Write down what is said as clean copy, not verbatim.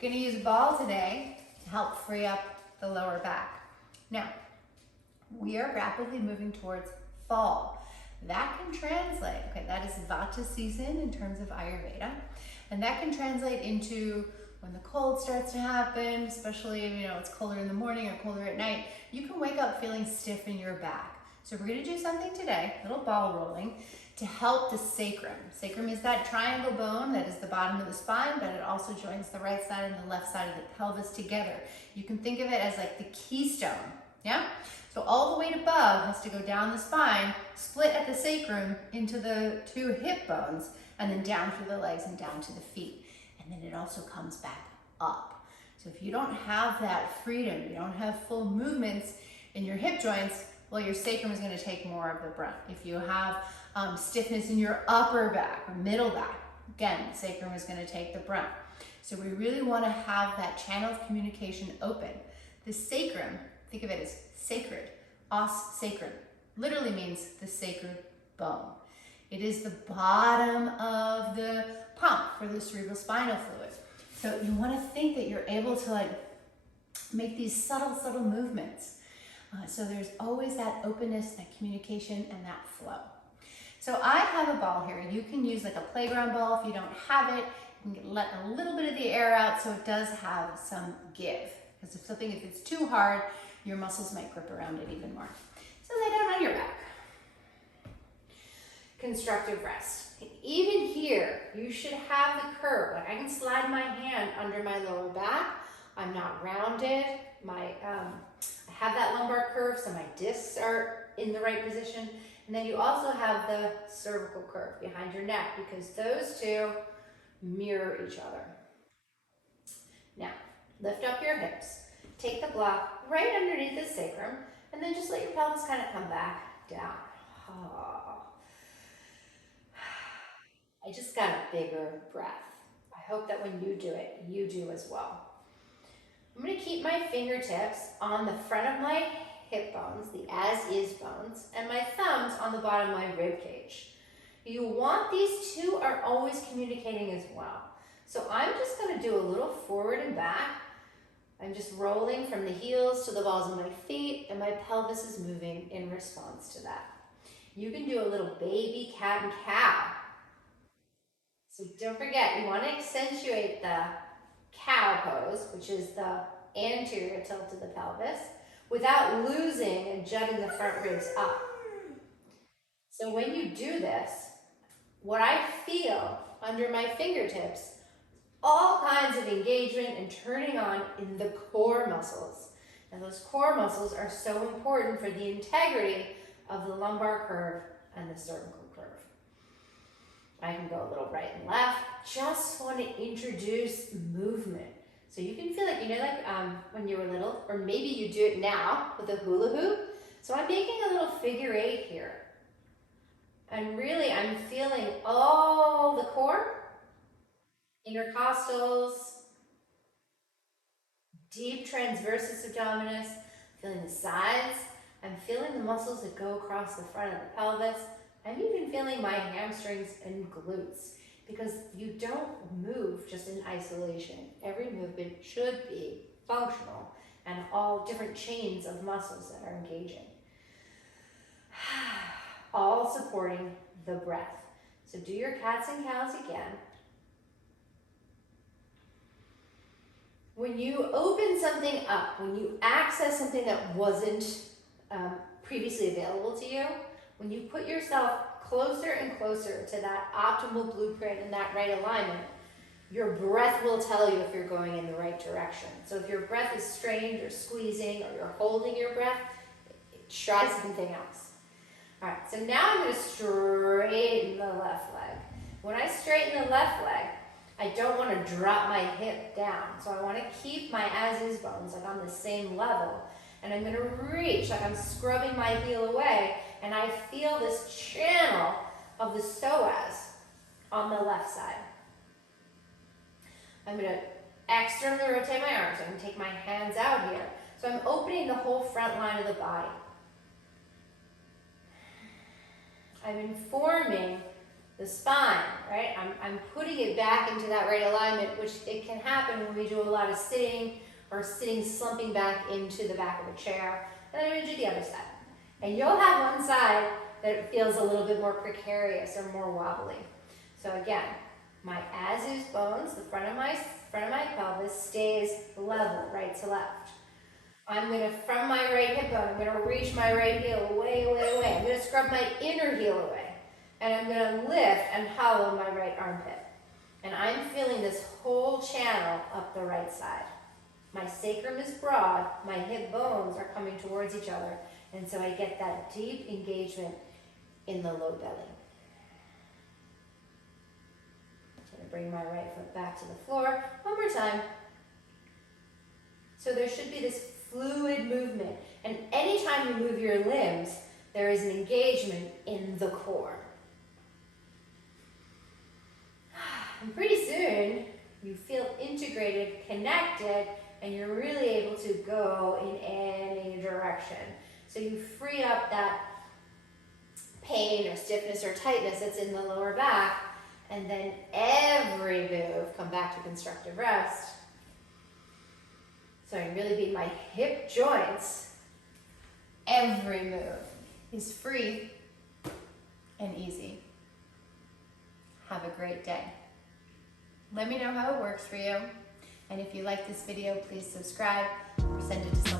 Going to use a ball today to help free up the lower back. Now, we are rapidly moving towards fall. That can translate, okay, that is Vata season in terms of Ayurveda, and that can translate into when the cold starts to happen, especially if it's colder in the morning or colder at night, you can wake up feeling stiff in your back. So we're going to do something today, a little ball rolling, to help the sacrum. Sacrum is that triangle bone that is the bottom of the spine, but it also joins the right side and the left side of the pelvis together. You can think of it as like the keystone, yeah? So all the weight above has to go down the spine, split at the sacrum into the two hip bones, and then down through the legs and down to the feet. And then it also comes back up. So if you don't have that freedom, you don't have full movements in your hip joints, well, your sacrum is going to take more of the brunt. If you have stiffness in your upper back or middle back, again, the sacrum is going to take the brunt. So we really want to have that channel of communication open. The sacrum, think of it as sacred. Os sacrum literally means the sacred bone. It is the bottom of the pump for the cerebrospinal fluid. So you want to think that you're able to make these subtle maymovements. So there's always that openness, that communication, and that flow. So I have a ball here. You can use like a playground ball if you don't have it. You can let a little bit of the air out so it does have some give. Because if it's too hard, your muscles might grip around it even more. So lay down on your back. Constructive rest. Even here, you should have the curve. Like I can slide my hand under my lower back. I'm not rounded. I have that lumbar curve, so my discs are in the right position. And then you also have the cervical curve behind your neck because those two mirror each other. Now, lift up your hips. Take the block right underneath the sacrum, and then just let your pelvis kind of come back down. Oh. I just got a bigger breath. I hope that when you do it, you do as well. I'm going to keep my fingertips on the front of my hip bones, the as-is bones, and my thumbs on the bottom of my rib cage. You want these two are always communicating as well. So I'm just going to do a little forward and back. I'm just rolling from the heels to the balls of my feet, and my pelvis is moving in response to that. You can do a little baby cat and cow. So don't forget, you want to accentuate the cow pose, which is the anterior tilt of the pelvis, without losing and jutting the front ribs up. So when you do this, what I feel under my fingertips, all kinds of engagement and turning on in the core muscles. And those core muscles are so important for the integrity of the lumbar curve and the cervical curve. I can go a little right and left. Just want to introduce movement. So you can feel like, when you were little, or maybe you do it now with a hula hoop. So I'm making a little figure 8 here. And really, I'm feeling all the core, intercostals, deep transversus abdominis, feeling the sides. I'm feeling the muscles that go across the front of the pelvis. I'm even feeling my hamstrings and glutes because you don't move just in isolation. Every movement should be functional and all different chains of muscles that are engaging. All supporting the breath. So do your cats and cows again. When you open something up, when you access something that wasn't previously available to you, when you put yourself closer and closer to that optimal blueprint and that right alignment, your breath will tell you if you're going in the right direction. So if your breath is strained or squeezing or you're holding your breath, try something else. All right, so now I'm going to straighten the left leg. When I straighten the left leg, I don't want to drop my hip down. So I want to keep my as-is bones like on the same level. And I'm going to reach, like I'm scrubbing my heel away, and I feel this channel of the psoas on the left side. I'm going to externally rotate my arms. I'm going to take my hands out here. So I'm opening the whole front line of the body. I'm informing the spine, right? I'm putting it back into that right alignment, which it can happen when we do a lot of sitting or sitting slumping back into the back of a chair. And I'm gonna do the other side. And you'll have one side that feels a little bit more precarious or more wobbly. So again, my as-is bones, the front of my pelvis stays level, right to left. I'm gonna, from my right hip bone, I'm gonna reach my right heel way, way, away. I'm gonna scrub my inner heel away. And I'm gonna lift and hollow my right armpit. And I'm feeling this whole channel up the right side. My sacrum is broad, my hip bones are coming towards each other, and so I get that deep engagement in the low belly. I'm gonna bring my right foot back to the floor. One more time. So there should be this fluid movement, and anytime you move your limbs, there is an engagement in the core. And pretty soon, you feel integrated, connected, and you're really able to go in any direction. So you free up that pain or stiffness or tightness that's in the lower back, and then every move, come back to constructive rest. So I really be my hip joints. Every move is free and easy. Have a great day. Let me know how it works for you. And if you like this video, please subscribe or send it to someone